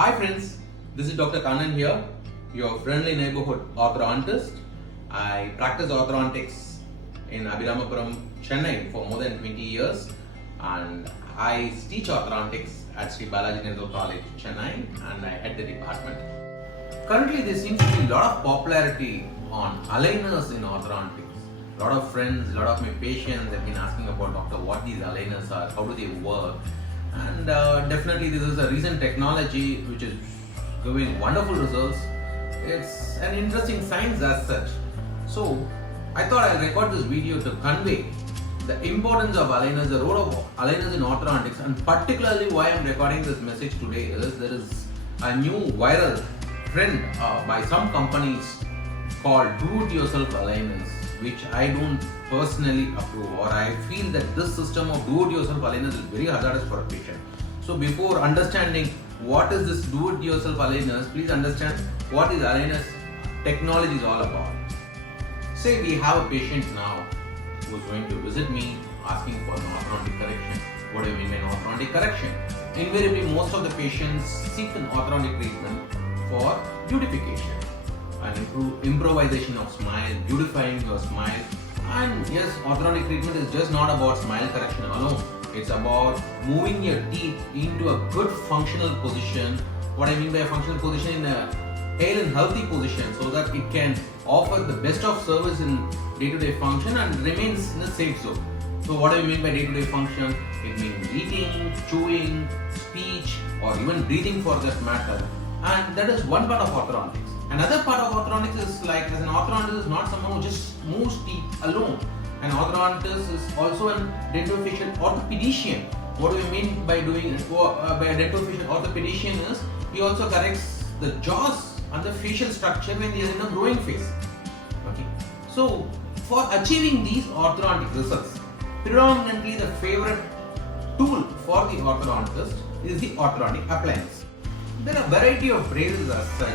Hi friends, this is Dr. Kannan here, your friendly neighborhood orthodontist. I practice orthodontics in Abhiramapuram, Chennai for more than 20 years, and I teach orthodontics at Sri Balaji Dental College, Chennai, and I head the department. Currently there seems to be a lot of popularity on aligners in orthodontics. A lot of friends, a lot of my patients have been asking about, doctor, what these aligners are, how do they work, and definitely this is a recent technology which is giving wonderful results. It's an interesting science as such. So I thought I'll record this video to convey the importance of aligners, the role of aligners in orthodontics, and particularly why I'm recording this message today is there is a new viral trend by some companies called do-it-yourself aligners, which I don't personally approve, or I feel that this system of do-it-yourself aligners is very hazardous for a patient. So before understanding what is this do-it-yourself aligners, please understand what is aligners technology is all about. Say we have a patient now who is going to visit me asking for an orthodontic correction. What do you mean by an orthodontic correction? Invariably, most of the patients seek an orthodontic treatment for beautification and improvisation of smile, beautifying your smile. And yes, orthodontic treatment is just not about smile correction alone. It's about moving your teeth into a good functional position. What I mean by a functional position, in a hale and healthy position, so that it can offer the best of service in day-to-day function and remains in a safe zone. So what do I mean by day-to-day function? It means eating, chewing, speech, or even breathing for that matter. And that is one part of orthodontics. Another part of orthodontics is like, as an orthodontist is not someone who just moves teeth alone. An orthodontist is also a dentofacial orthopedician. What do we mean by doing by a dentofacial orthopedician is he also corrects the jaws and the facial structure when they are in a growing phase. Okay. So for achieving these orthodontic results, predominantly the favorite tool for the orthodontist is the orthodontic appliance. There are a variety of braces as such,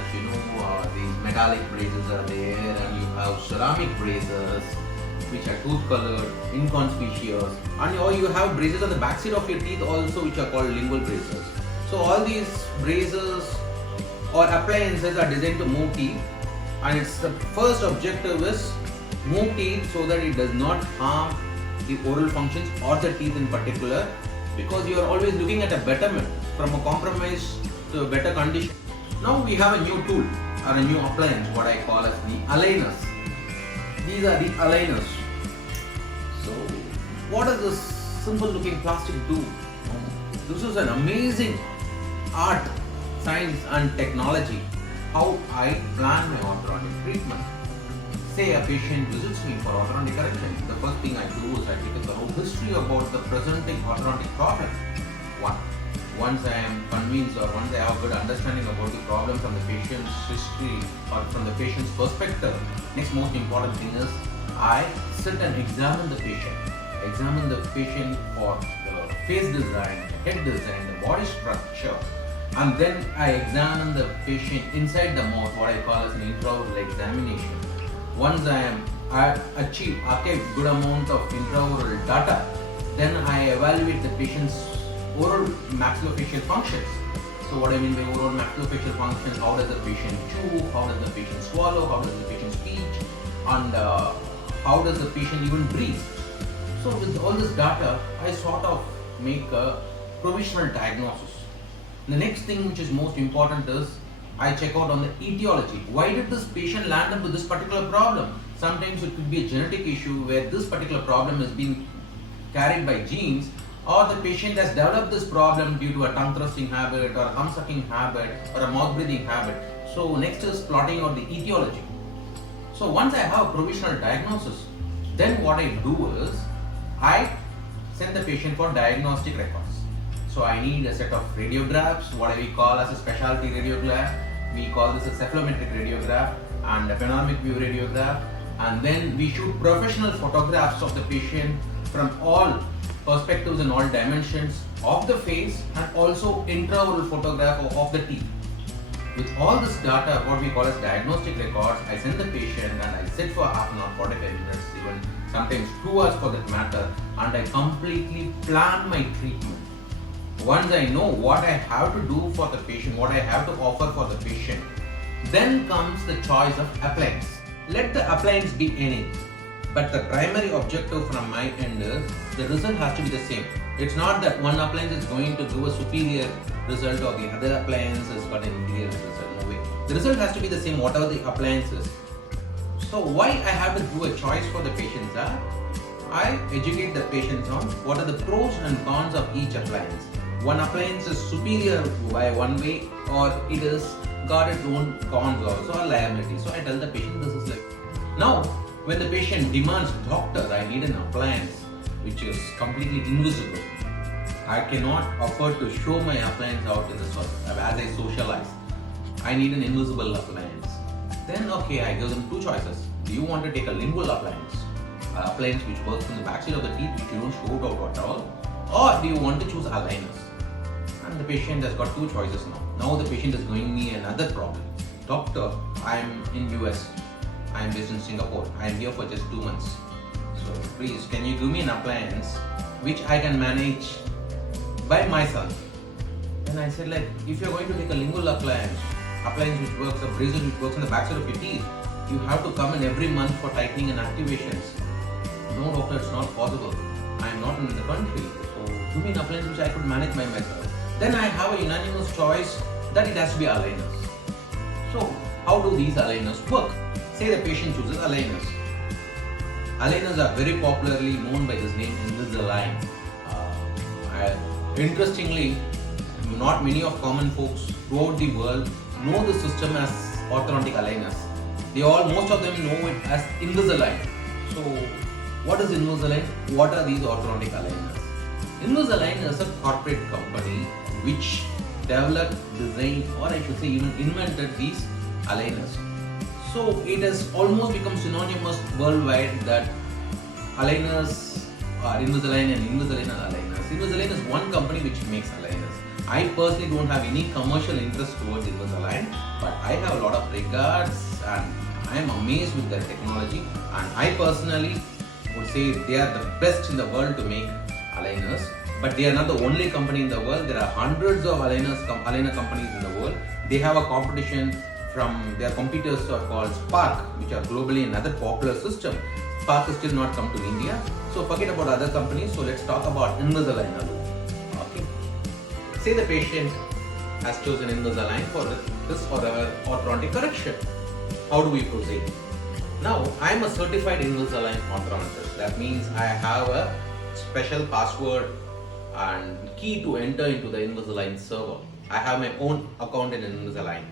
these metallic braces are there, and you have ceramic braces which are tooth colored, inconspicuous, and or you have braces on the backside of your teeth also which are called lingual braces. So all these braces or appliances are designed to move teeth, and its the first objective is move teeth so that it does not harm the oral functions or the teeth in particular, because you are always looking at a betterment from a compromise to a better condition. Now we have a new tool or a new appliance, what I call as the aligners. These are the aligners. So what does this simple looking plastic do? This is an amazing art, science and technology how I plan my orthodontic treatment. Say a patient visits me for orthodontic correction. The first thing I do is I take a thorough history about the presenting orthodontic problem. Once I am convinced, or once I have a good understanding about the problem from the patient's history or from the patient's perspective, next most important thing is I sit and examine the patient. Examine the patient for the face design, the head design, the body structure, and then I examine the patient inside the mouth, what I call as an intraoral examination. Once I achieve good amount of intraoral data, then I evaluate the patient's oral maxillofacial functions. So what I mean by oral maxillofacial functions, how does the patient chew, how does the patient swallow, how does the patient speak, and how does the patient even breathe. So with all this data, I sort of make a provisional diagnosis. The next thing which is most important is I check out on the etiology. Why did this patient land up with this particular problem? Sometimes it could be a genetic issue where this particular problem is being carried by genes, or the patient has developed this problem due to a tongue thrusting habit or a thumb sucking habit or a mouth breathing habit. So next is plotting out the etiology. So once I have a provisional diagnosis, then what I do is I send the patient for diagnostic records. So I need a set of radiographs, what we call as a specialty radiograph. We call this a cephalometric radiograph and a panoramic view radiograph. And then we shoot professional photographs of the patient from all perspectives and all dimensions of the face, and also intraoral photograph of the teeth. With all this data, what we call as diagnostic records, I send the patient and I sit for half an hour, 45 minutes, even sometimes 2 hours for that matter, and I completely plan my treatment. Once I know what I have to do for the patient, what I have to offer for the patient, then comes the choice of appliance. Let the appliance be any, but the primary objective from my end is the result has to be the same. It's not that one appliance is going to give a superior result or the other appliance has got an inferior result. No way. The result has to be the same, whatever the appliance is. So why I have to do a choice for the patients are, I educate the patients on what are the pros and cons of each appliance. One appliance is superior by one way, or it is got its own cons also or liability. So I tell the patient this is like. Now, when the patient demands, doctor, I need an appliance which is completely invisible. I cannot afford to show my appliance out in the store as I socialize. I need an invisible appliance. Then okay, I give them two choices. Do you want to take a lingual appliance? An appliance which works on the backside of the teeth which you don't show it out at all? Or do you want to choose aligners? And the patient has got two choices now. Now the patient is giving me another problem. Doctor, I am in US. I am based in Singapore. I am here for just 2 months. So please, can you give me an appliance which I can manage by myself? Then I said, like, if you're going to take a lingual appliance which works, a braces which works on the backside of your teeth, you have to come in every month for tightening and activations. No doctor, it's not possible. I am not in the country. So give me an appliance which I could manage by myself. Then I have a unanimous choice that it has to be aligners. So how do these aligners work? Say the patient chooses aligners. Aligners are very popularly known by this name, Invisalign. Interestingly, not many of common folks throughout the world know the system as orthodontic aligners. Most of them know it as Invisalign. So, what is Invisalign? What are these orthodontic aligners? Invisalign is a corporate company which developed, designed, or I should say even invented these aligners. So it has almost become synonymous worldwide that aligners are Invisalign and Invisalign are aligners. Invisalign is one company which makes aligners. I personally don't have any commercial interest towards Invisalign, but I have a lot of regards and I am amazed with their technology, and I personally would say they are the best in the world to make aligners. But they are not the only company in the world. There are hundreds of aligner companies in the world. They have a competition from their competitors are called Spark, which are globally another popular system. Spark has still not come to India. So forget about other companies. So let's talk about Invisalign alone. Okay. Say the patient has chosen Invisalign for this or our orthodontic correction. How do we proceed? Now, I am a certified Invisalign orthodontist. That means I have a special password and key to enter into the Invisalign server. I have my own account in Invisalign.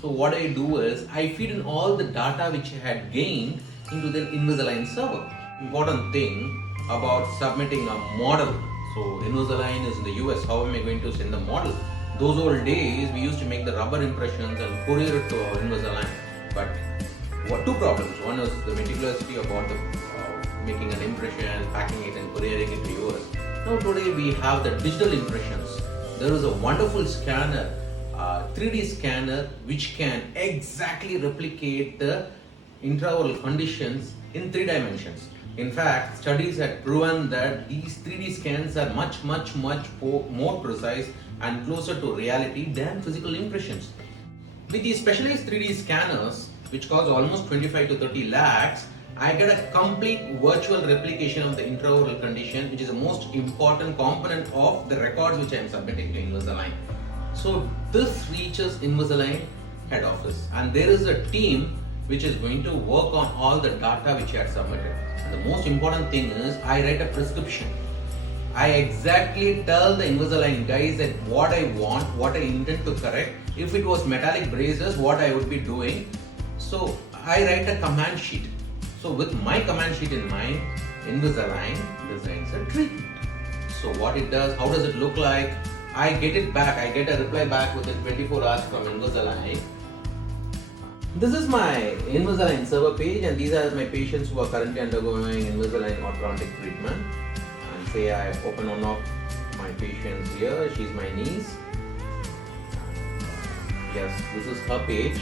So what I do is I feed in all the data which I had gained into the Invisalign server. Important thing about submitting a model. So Invisalign is in the US. How am I going to send the model? Those old days we used to make the rubber impressions and courier it to Invisalign. But what two problems? One is the meticulousity about the making an impression, packing it and couriering it to US. Now today we have the digital impressions. There is a wonderful scanner, 3D scanner, which can exactly replicate the intraoral conditions in 3 dimensions. In fact, studies have proven that these 3D scans are much more precise and closer to reality than physical impressions. With these specialized 3D scanners, which cost almost 25 to 30 lakhs, I get a complete virtual replication of the intraoral condition, which is the most important component of the records which I am submitting to Invisalign. So this reaches Invisalign head office, and there is a team which is going to work on all the data which I had submitted. And the most important thing is I write a prescription. I exactly tell the Invisalign guys that what I want, what I intend to correct. If it was metallic braces, what I would be doing. So I write a command sheet. So with my command sheet in mind, Invisalign designs a treatment. So what it does, how does it look like? I get it back, I get a reply back within 24 hours from Invisalign. This is my Invisalign server page, and these are my patients who are currently undergoing Invisalign orthodontic treatment. And say I open one of my patients here, she's my niece. Yes, this is her page.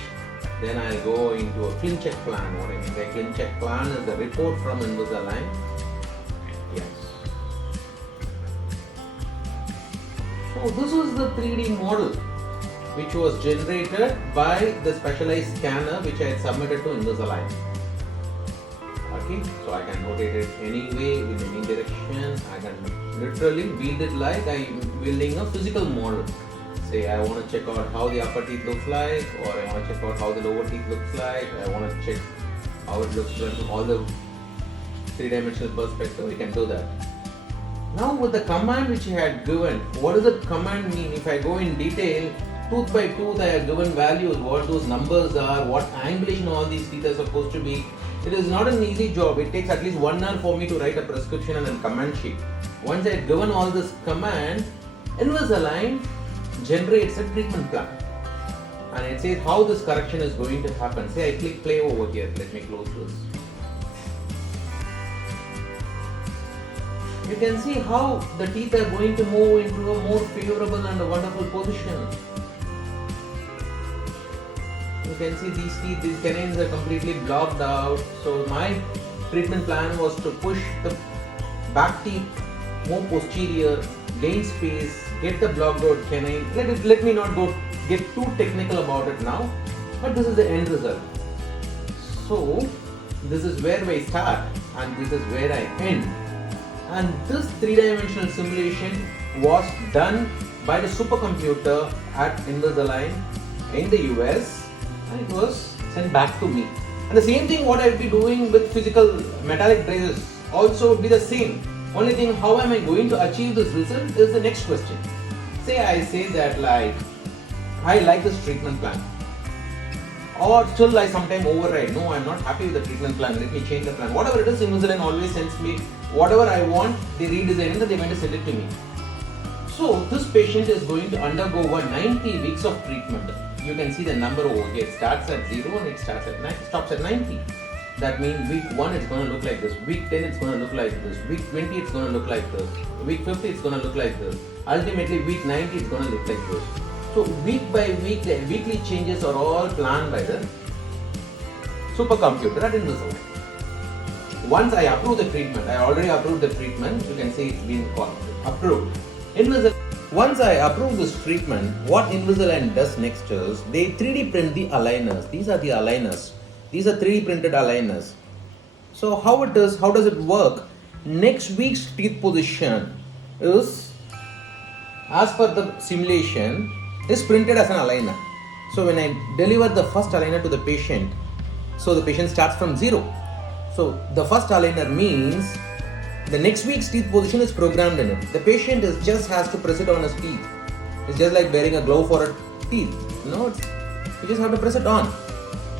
Then I'll go into a ClinCheck plan. What I mean by ClinCheck plan is the report from Invisalign. Yes. So this was the 3D model which was generated by the specialized scanner which I had submitted to Invisalign. Okay, so I can rotate it any way, in any direction. I can literally build it like I'm building a physical model. Say I want to check out how the upper teeth looks like, or I want to check out how the lower teeth looks like. I want to check how it looks like from all the three-dimensional perspective. We can do that. Now with the command which I had given, what does the command mean? If I go in detail, tooth by tooth, I have given values, what those numbers are, what angulation all these teeth are supposed to be. It is not an easy job. It takes at least 1 hour for me to write a prescription and a command sheet. Once I have given all this command, Invisalign generates a treatment plan. And it says how this correction is going to happen. Say I click play over here. Let me close this. You can see how the teeth are going to move into a more favorable and a wonderful position. You can see these teeth, these canines are completely blocked out. So my treatment plan was to push the back teeth more posterior, gain space, get the blocked out canine. Let me not get too technical about it now, but this is the end result. So this is where I start and this is where I end. And this 3-dimensional simulation was done by the supercomputer at Invisalign in the US, and it was sent back to me. And the same thing what I will be doing with physical metallic braces also would be the same. Only thing, how am I going to achieve this result is the next question. Say I say that like, I like this treatment plan. Or still I sometimes override. No, I'm not happy with the treatment plan. Let me change the plan. Whatever it is, Invisalign always sends me whatever I want. They redesign it and they're going to send it to me. So this patient is going to undergo 90 weeks of treatment. You can see the number over here. It starts at 0 and it stops at 90. That means week 1 it's going to look like this. Week 10 it's going to look like this. Week 20 it's going to look like this. Week 50 it's going to look like this. Ultimately week 90 it's going to look like this. So week by week, the weekly changes are all planned by the supercomputer at Invisalign. Once I approve the treatment, I already approved the treatment. You can see it's been approved. Once I approve this treatment, what Invisalign does next is they 3D print the aligners. These are the aligners. These are 3D printed aligners. So how does it work? Next week's teeth position is, as per the simulation, is printed as an aligner. So when I deliver the first aligner to the patient, so the patient starts from 0. So the first aligner means the next week's teeth position is programmed in it. The patient just has to press it on his teeth. It's just like wearing a glove for a teeth. You just have to press it on.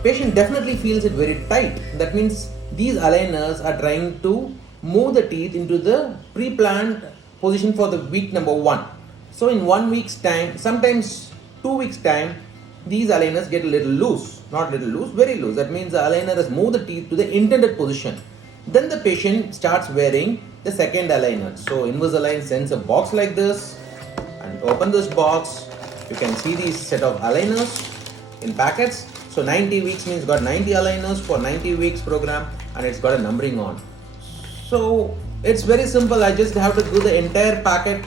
Patient definitely feels it very tight. That means these aligners are trying to move the teeth into the pre-planned position for the week number 1. So in 1 week's time, sometimes 2 weeks' time, these aligners get a little loose. Not little loose, very loose. That means the aligner has moved the teeth to the intended position. Then the patient starts wearing the second aligner. So Invisalign sends a box like this, and open this box. You can see these set of aligners in packets. So 90 weeks means got 90 aligners for 90 weeks program, and it's got a numbering on. So it's very simple. I just have to do the entire packet,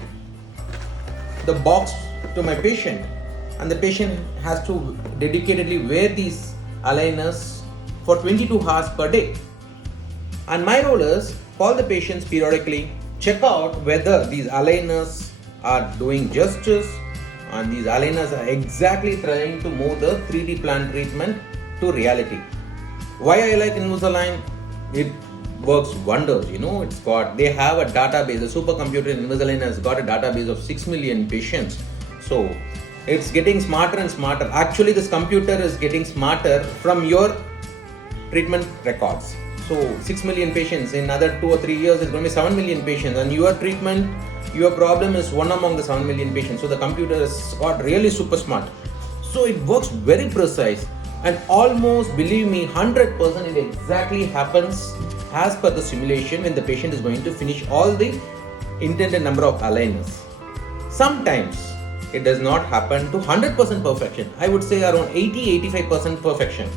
the box, to my patient, and the patient has to dedicatedly wear these aligners for 22 hours per day. And my role is call the patients periodically, check out whether these aligners are doing justice and these aligners are exactly trying to move the 3D plan treatment to reality. Why I like Invisalign? It works wonders. They have a database. The supercomputer in Invisalign has got a database of 6 million patients. So it's getting smarter and smarter. Actually, this computer is getting smarter from your treatment records. So 6 million patients, in another 2 or 3 years it's going to be 7 million patients, and your treatment, your problem is one among the 7 million patients. So the computer has got really super smart. So it works very precise, and almost, believe me, 100% it exactly happens as per the simulation when the patient is going to finish all the intended number of aligners. Sometimes it does not happen to 100% perfection. I would say around 80-85% perfection.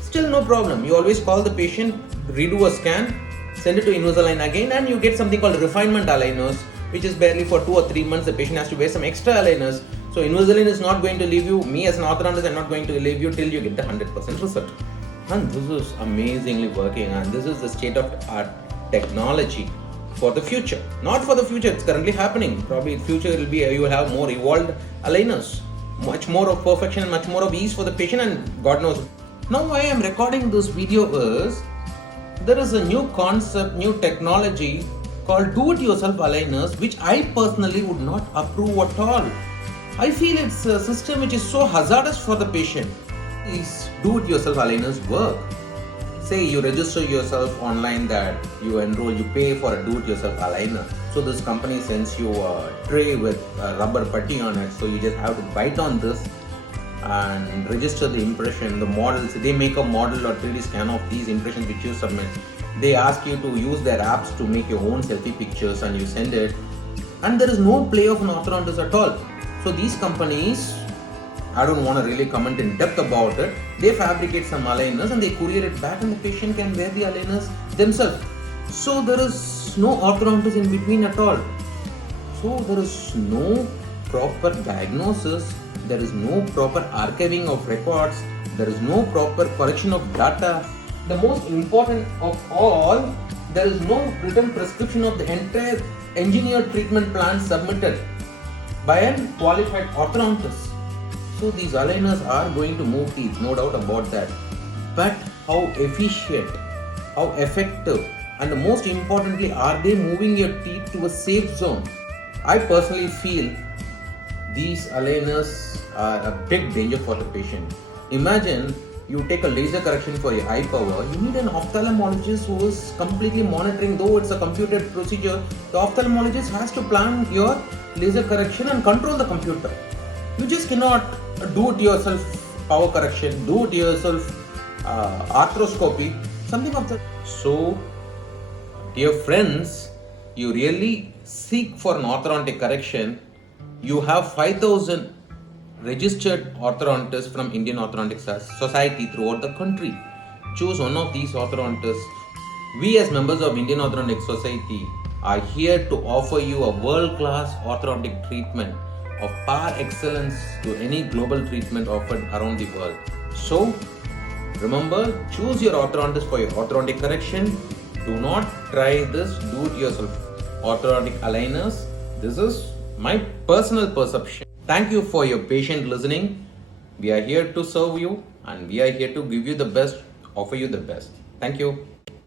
Still no problem. You always call the patient, redo a scan, send it to Invisalign again, and you get something called refinement aligners, which is barely for 2 or 3 months. The patient has to wear some extra aligners. So Invisalign is not going to leave you. Me as an orthodontist, I'm not going to leave you till you get the 100% result. And this is amazingly working, and this is the state of art technology for the future. Not for the future, it's currently happening. Probably in future it will be, you will have more evolved aligners, much more of perfection and much more of ease for the patient, and God knows. Now why I am recording this video is, there is a new concept, new technology called do-it-yourself aligners, which I personally would not approve at all. I feel it's a system which is so hazardous for the patient. These do-it-yourself aligners work. Say you register yourself online, that you enroll, you pay for a do-it-yourself aligner. So this company sends you a tray with a rubber putty on it. So you just have to bite on this and register the impression, the models. They make a model or 3D scan of these impressions which you submit. They ask you to use their apps to make your own selfie pictures, and you send it. And there is no play of an orthodontist at all. So these companies, I don't want to really comment in depth about it. They fabricate some aligners and they courier it back, and the patient can wear the aligners themselves. So there is no orthodontist in between at all. So there is no proper diagnosis. There is no proper archiving of records. There is no proper collection of data. The most important of all, there is no written prescription of the entire engineered treatment plan submitted by a qualified orthodontist. So these aligners are going to move teeth, no doubt about that. But how efficient, how effective, and most importantly, are they moving your teeth to a safe zone? I personally feel these aligners are a big danger for the patient. Imagine you take a laser correction for your eye power. You need an ophthalmologist who is completely monitoring. Though it's a computed procedure, the ophthalmologist has to plan your laser correction and control the computer. You just cannot do it yourself power correction, do it yourself arthroscopy, something of that. So, dear friends, you really seek for an orthodontic correction. You have 5,000 registered orthodontists from Indian Orthodontic Society throughout the country. Choose one of these orthodontists. We as members of Indian Orthodontic Society are here to offer you a world-class orthodontic treatment of par excellence to any global treatment offered around the world. So, remember, choose your orthodontist for your orthodontic correction. Do not try this do-it-yourself orthodontic aligners. This is my personal perception. Thank you for your patient listening. We are here to serve you, and we are here to give you the best, offer you the best. Thank you.